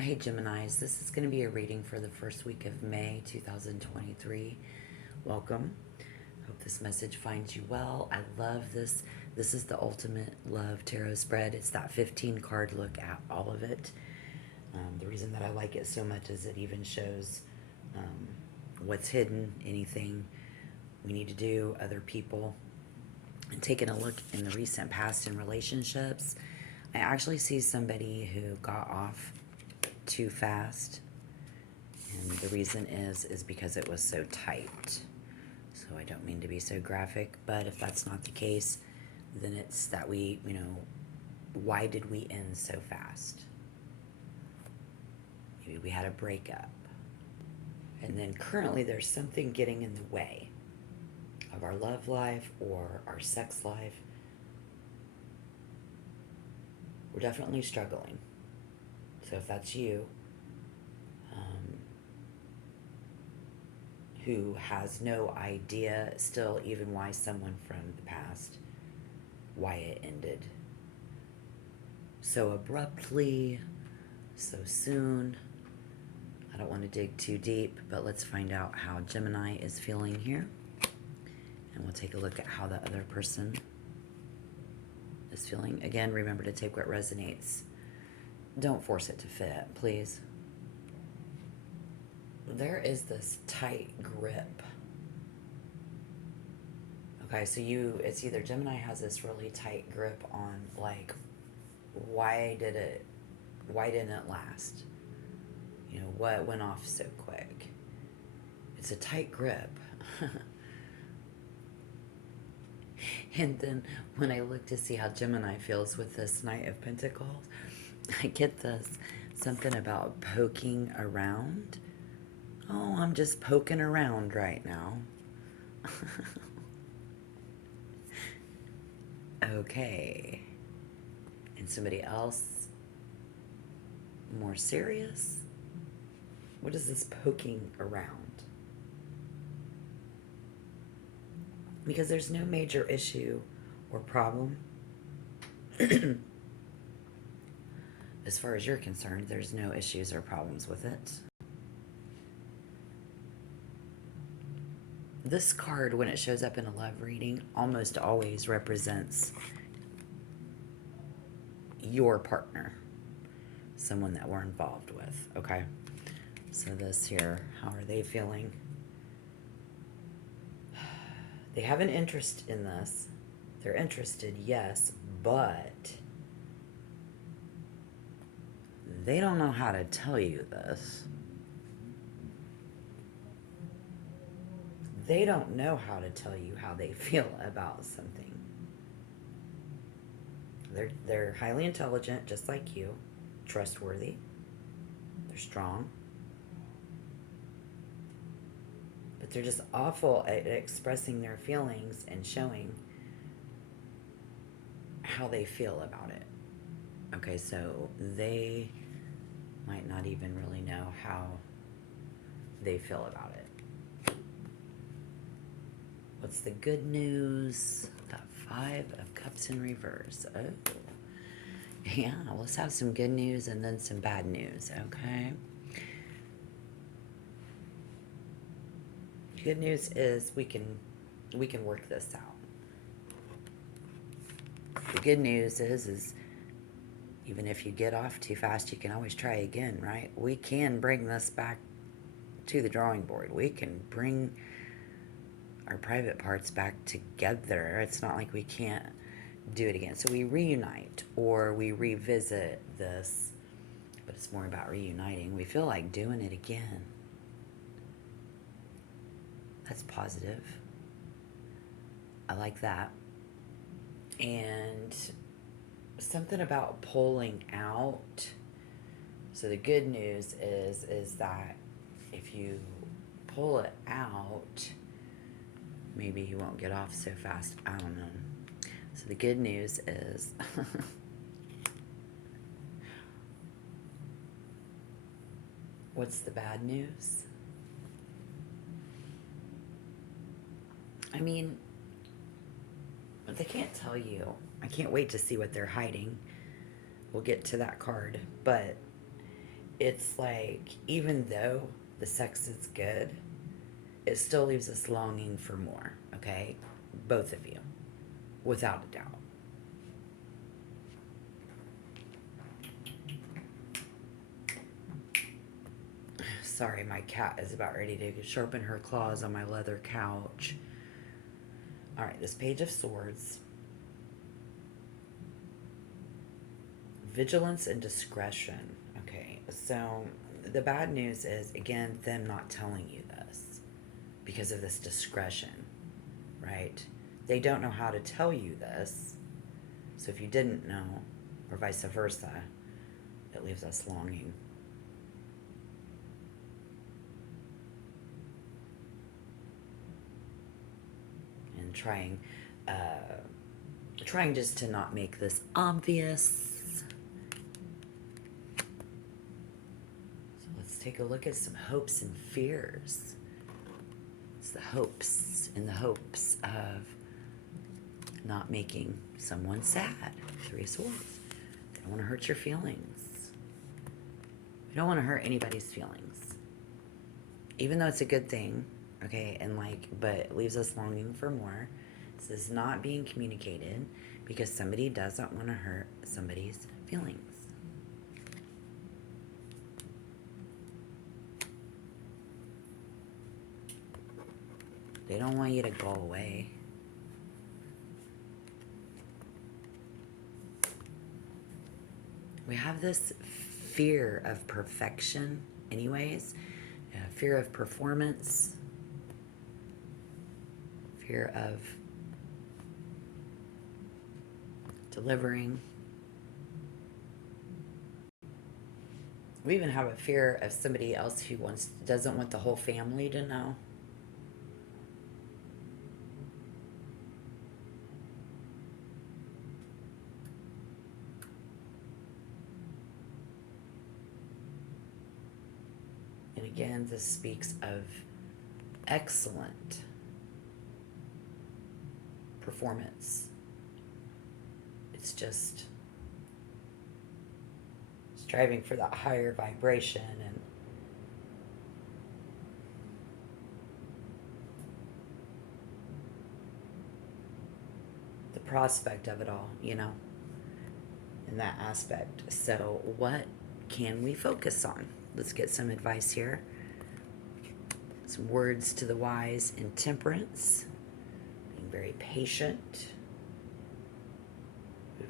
Hey Geminis, this is going to be a reading for the first week of May 2023. Welcome. Hope this message finds you well. I love this. This is the ultimate love tarot spread. It's that 15 card look at all of it. The reason that I like it so much is it even shows what's hidden, anything we need to do, other people, and taking a look in the recent past in relationships. I actually see somebody who got off too fast, and the reason is because it was so tight. So I don't mean to be so graphic, but if that's not the case, then it's that we, why did we end so fast? Maybe we had a breakup, and then currently there's something getting in the way of our love life or our sex life. We're definitely struggling. So if that's you, who has no idea still even why someone from the past, why it ended so abruptly, so soon. I don't want to dig too deep, but let's find out how Gemini is feeling here. And we'll take a look at how the other person is feeling. Again, remember to take what resonates. Don't force it to fit, please. There is this tight grip. Okay, so it's either Gemini has this really tight grip on, like, why didn't it last? What went off so quick? It's a tight grip. And then when I look to see how Gemini feels with this Knight of Pentacles, I get this something about poking around. Oh, I'm just poking around right now. Okay. And somebody else more serious? What is this poking around? Because there's no major issue or problem. As far as you're concerned, there's no issues or problems with it. This card, when it shows up in a love reading, almost always represents your partner, someone that we're involved with, okay? So this here, how are they feeling? They have an interest in this. They're interested, yes, but they don't know how to tell you this. They don't know how to tell you how they feel about something. They're highly intelligent, just like you, trustworthy, they're strong, but they're just awful at expressing their feelings and showing how they feel about it. Okay, so they might not even really know how they feel about it. What's the good news? That 5 of Cups in reverse. Oh, yeah, let's have some good news and then some bad news, okay? Good news is we can work this out. The good news is even if you get off too fast, you can always try again, right? We can bring this back to the drawing board. We can bring our private parts back together. It's not like we can't do it again. So we reunite or we revisit this, but it's more about reuniting. We feel like doing it again. That's positive. I like that. And something about pulling out. So the good news is that if you pull it out, maybe you won't get off so fast. I don't know. So the good news is what's the bad news? I mean, they can't tell you. I can't wait to see what they're hiding. We'll get to that card. But it's like, even though the sex is good, it still leaves us longing for more, okay? Both of you, without a doubt. Sorry, my cat is about ready to sharpen her claws on my leather couch. All right, this Page of Swords. Vigilance and discretion. Okay, so the bad news is, again, them not telling you this because of this discretion, right? They don't know how to tell you this. So if you didn't know, or vice versa, it leaves us longing. And trying just to not make this obvious. So let's take a look at some hopes and fears. It's the hopes of not making someone sad. Three of Swords. They don't want to hurt your feelings. We don't want to hurt anybody's feelings. Even though it's a good thing, okay, and but it leaves us longing for more. This is not being communicated because somebody doesn't want to hurt somebody's feelings. They don't want you to go away. We have this fear of perfection anyways, fear of performance, fear of delivering. We even have a fear of somebody else who doesn't want the whole family to know. And again, this speaks of excellent performance. It's just striving for that higher vibration and the prospect of it all, in that aspect. So what can we focus on? Let's get some advice here. Some words to the wise in temperance. Being very patient.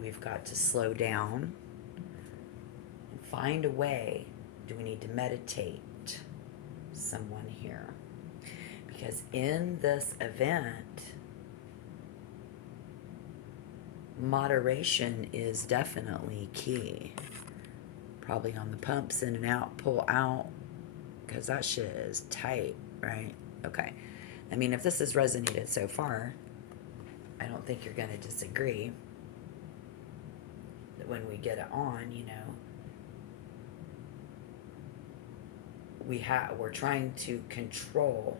We've got to slow down and find a way. Do we need to meditate? Someone here. Because in this event, moderation is definitely key. Probably on the pumps, in and out, pull out, because that shit is tight, right? Okay. I mean, if this has resonated so far, I don't think you're going to disagree that when we get it on, we're trying to control,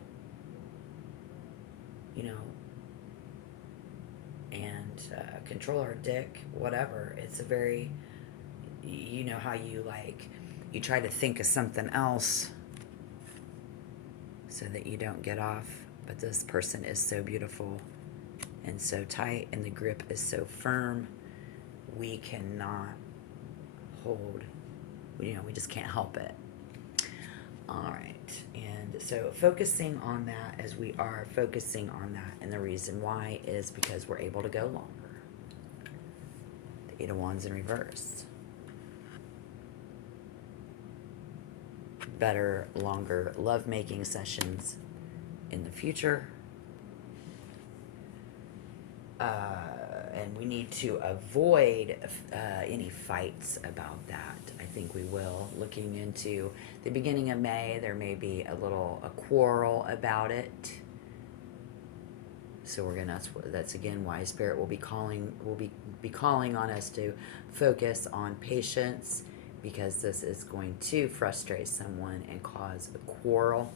and control our dick, whatever. It's a very, how you try to think of something else so that you don't get off. But this person is so beautiful and so tight, and the grip is so firm. We cannot hold, we just can't help it. All right. And so focusing on that, as we are focusing on that, and the reason why is because we're able to go longer. The Eight of Wands in reverse. Better, longer lovemaking sessions in the future. And we need to avoid any fights about that. I think we will. Looking into the beginning of May, there may be a quarrel about it. So that's again why Spirit will be calling on us to focus on patience, because this is going to frustrate someone and cause a quarrel.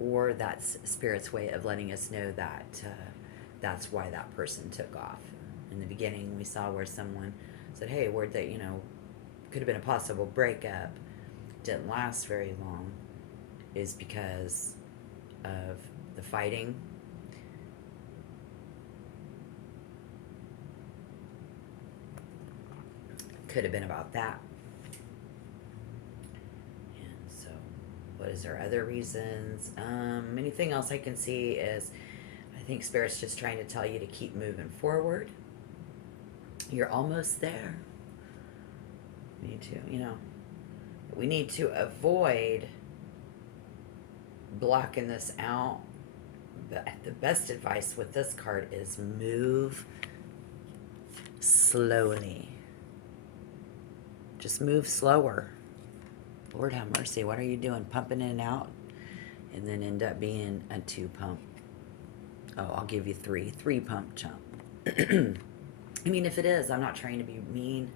Or that's Spirit's way of letting us know that that's why that person took off. In the beginning, we saw where someone said, hey, word that, could have been a possible breakup, didn't last very long, is because of the fighting. Could have been about that. And so, what is there other reasons? Anything else I can see is, I think Spirit's just trying to tell you to keep moving forward. You're almost there. We need to avoid blocking this out. But the best advice with this card is move slowly. Just move slower. Lord have mercy. What are you doing? Pumping in and out? And then end up being a 2 pump. Oh, I'll give you 3. 3 pump jump. I mean, if it is, I'm not trying to be mean.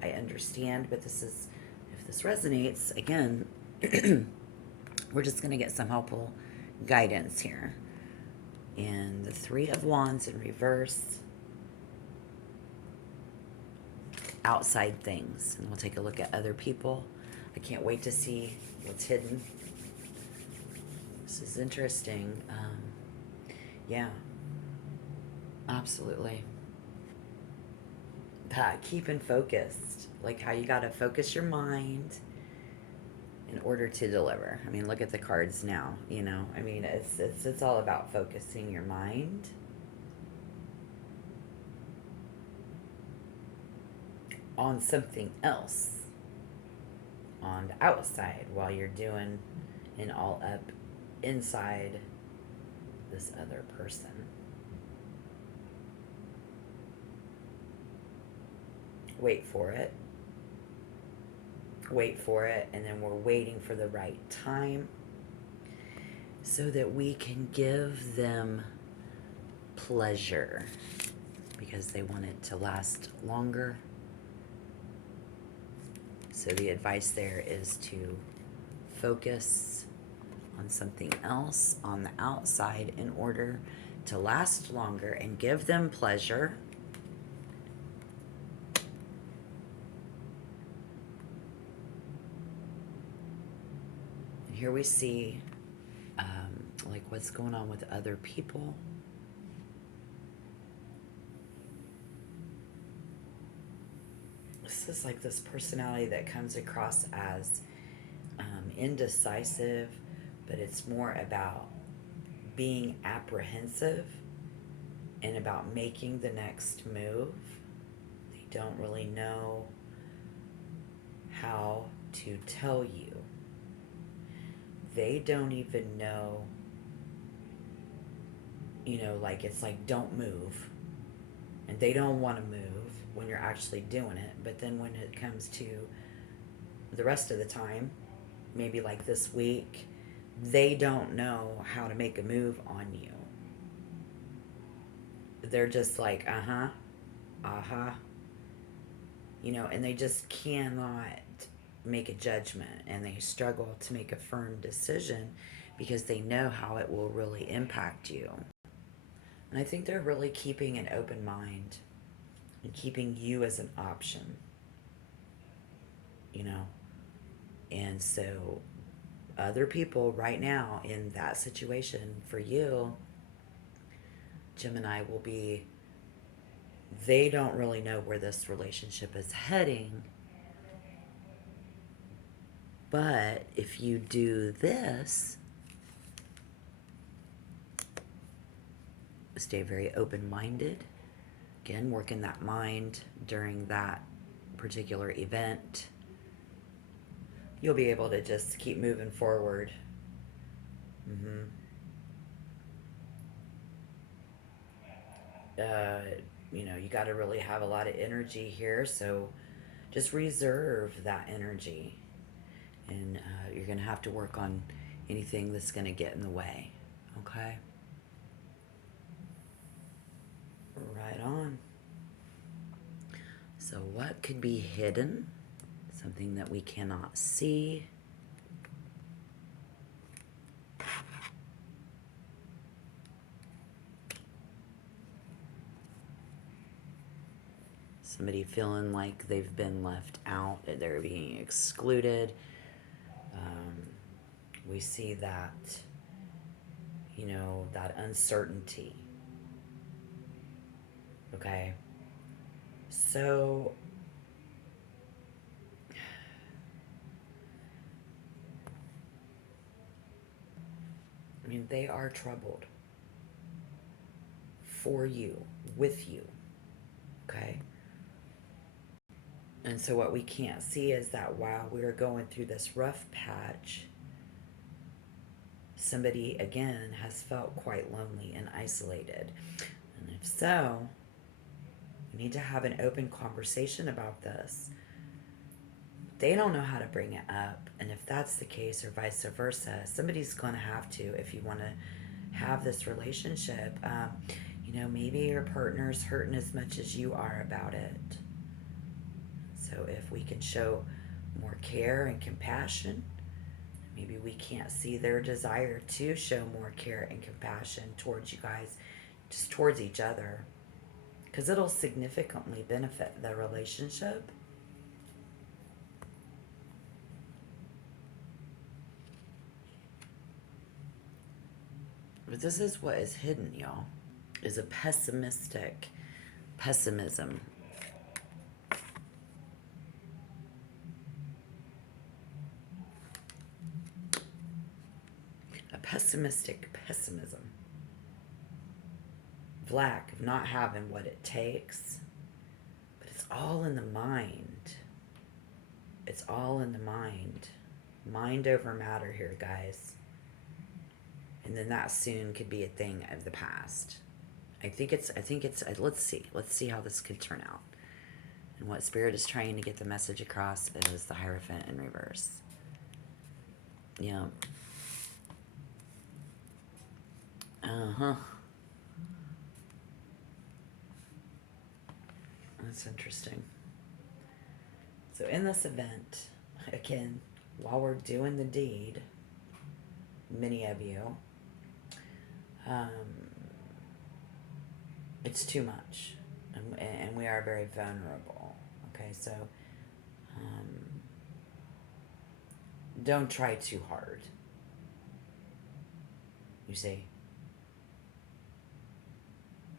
I understand, but if this resonates, again, we're just going to get some helpful guidance here. And the 3 of Wands in reverse. Outside things. And we'll take a look at other people. I can't wait to see what's hidden. This is interesting. Yeah. Absolutely. Keeping focused. Like how you got to focus your mind in order to deliver. I mean, look at the cards now, I mean, it's all about focusing your mind on something else on the outside while you're doing an all up inside this other person. Wait for it, and then we're waiting for the right time so that we can give them pleasure because they want it to last longer. So the advice there is to focus on something else on the outside in order to last longer and give them pleasure. Here we see like what's going on with other people. This is like this personality that comes across as indecisive, but it's more about being apprehensive and about making the next move. They don't really know how to tell you. They don't even know, like it's like don't move. And they don't want to move when you're actually doing it. But then when it comes to the rest of the time, maybe like this week, they don't know how to make a move on you. They're just like, and they just cannot make a judgment, and they struggle to make a firm decision because they know how it will really impact you. And I think they're really keeping an open mind and keeping you as an option, And so other people right now in that situation for you, Gemini, will be, they don't really know where this relationship is heading. But if you do this, stay very open-minded. Again, work in that mind during that particular event. You'll be able to just keep moving forward. You got to really have a lot of energy here, so just reserve that energy. And you're going to have to work on anything that's going to get in the way. Okay? Right on. So what could be hidden? Something that we cannot see. Somebody feeling like they've been left out, that they're being excluded. We see that, that uncertainty. Okay? So, they are troubled for you, with you. Okay? And so what we can't see is that while we're going through this rough patch, somebody, again, has felt quite lonely and isolated. And if so, we need to have an open conversation about this. They don't know how to bring it up. And if that's the case, or vice versa, somebody's going to have to, if you want to have this relationship. Maybe your partner's hurting as much as you are about it. So if we can show more care and compassion, maybe we can't see their desire to show more care and compassion towards you guys, just towards each other, because it'll significantly benefit the relationship. But this is what is hidden, y'all, is a pessimism. A pessimistic pessimism. Of lack of not having what it takes. But it's all in the mind. It's all in the mind. Mind over matter here, guys. And then that soon could be a thing of the past. I think it's, let's see how this could turn out. And what Spirit is trying to get the message across is the Hierophant in reverse. Yeah. That's interesting. So in this event, again, while we're doing the deed, many of you, it's too much, and we are very vulnerable. Okay, so don't try too hard. You see,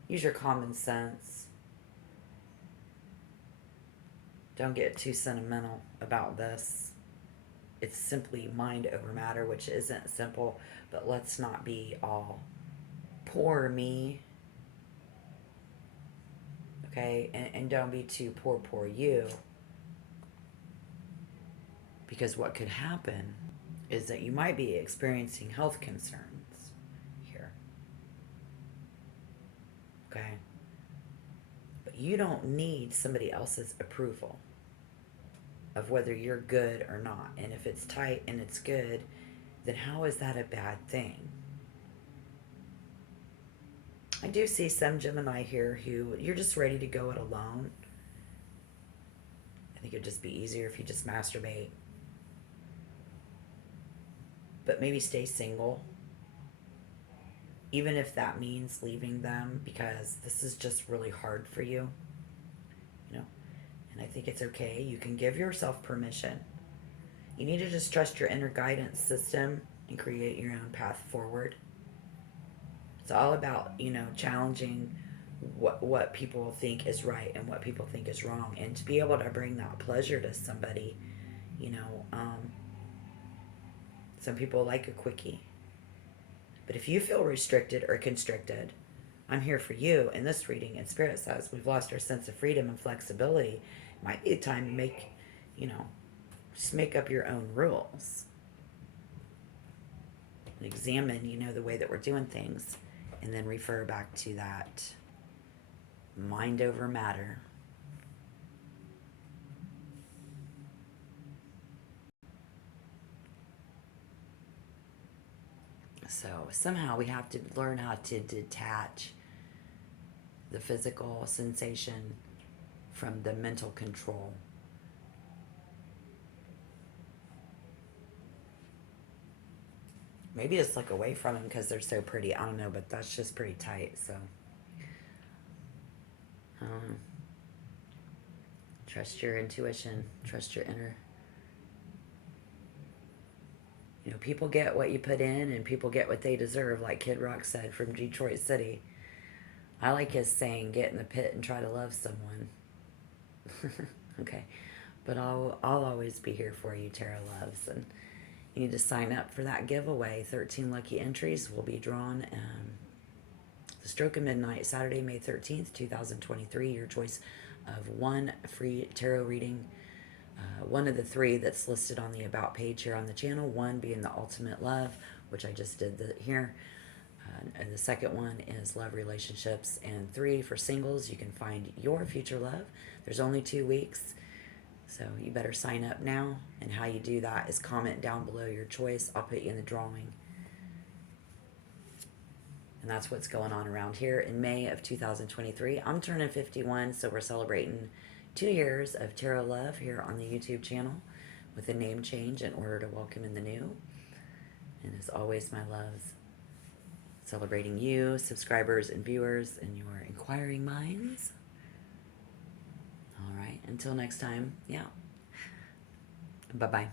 use your common sense. Don't get too sentimental about this. It's simply mind over matter, which isn't simple, but let's not be all poor me. Okay, and don't be too poor you. Because what could happen is that you might be experiencing health concerns here. Okay? But you don't need somebody else's approval of whether you're good or not. And if it's tight and it's good, then how is that a bad thing? I do see some Gemini here who you're just ready to go it alone. I think it'd just be easier if you just masturbate. But maybe stay single. Even if that means leaving them because this is just really hard for you. And I think it's okay. You can give yourself permission. You need to just trust your inner guidance system and create your own path forward. It's all about, challenging what people think is right and what people think is wrong. And to be able to bring that pleasure to somebody, some people like a quickie. But if you feel restricted or constricted, I'm here for you in this reading. And Spirit says we've lost our sense of freedom and flexibility. It might be a time to make, just make up your own rules. And examine, the way that we're doing things. And then refer back to that mind over matter. So somehow we have to learn how to detach the physical sensation from the mental control. Maybe it's like away from them because they're so pretty. I don't know, but that's just pretty tight. So, Trust your intuition. Trust your inner. You know, people get what you put in and people get what they deserve, like Kid Rock said from Detroit City. I like his saying, get in the pit and try to love someone. Okay. But I'll always be here for you, Tara Loves. And you need to sign up for that giveaway. 13 lucky entries will be drawn the stroke of midnight, Saturday, May 13th, 2023. Your choice of one free tarot reading. One of the three that's listed on the About page here on the channel. One being the Ultimate Love, which I just did here. And the second one is Love Relationships. And 3 for singles. You can find your future love. There's only 2 weeks. So you better sign up now. And how you do that is comment down below your choice. I'll put you in the drawing. And that's what's going on around here in May of 2023. I'm turning 51, so we're celebrating 2 years of Tarot Love here on the YouTube channel with a name change in order to welcome in the new. And as always, my loves, celebrating you, subscribers and viewers, and your inquiring minds. All right, until next time, yeah. Bye-bye.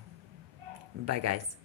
Bye, guys.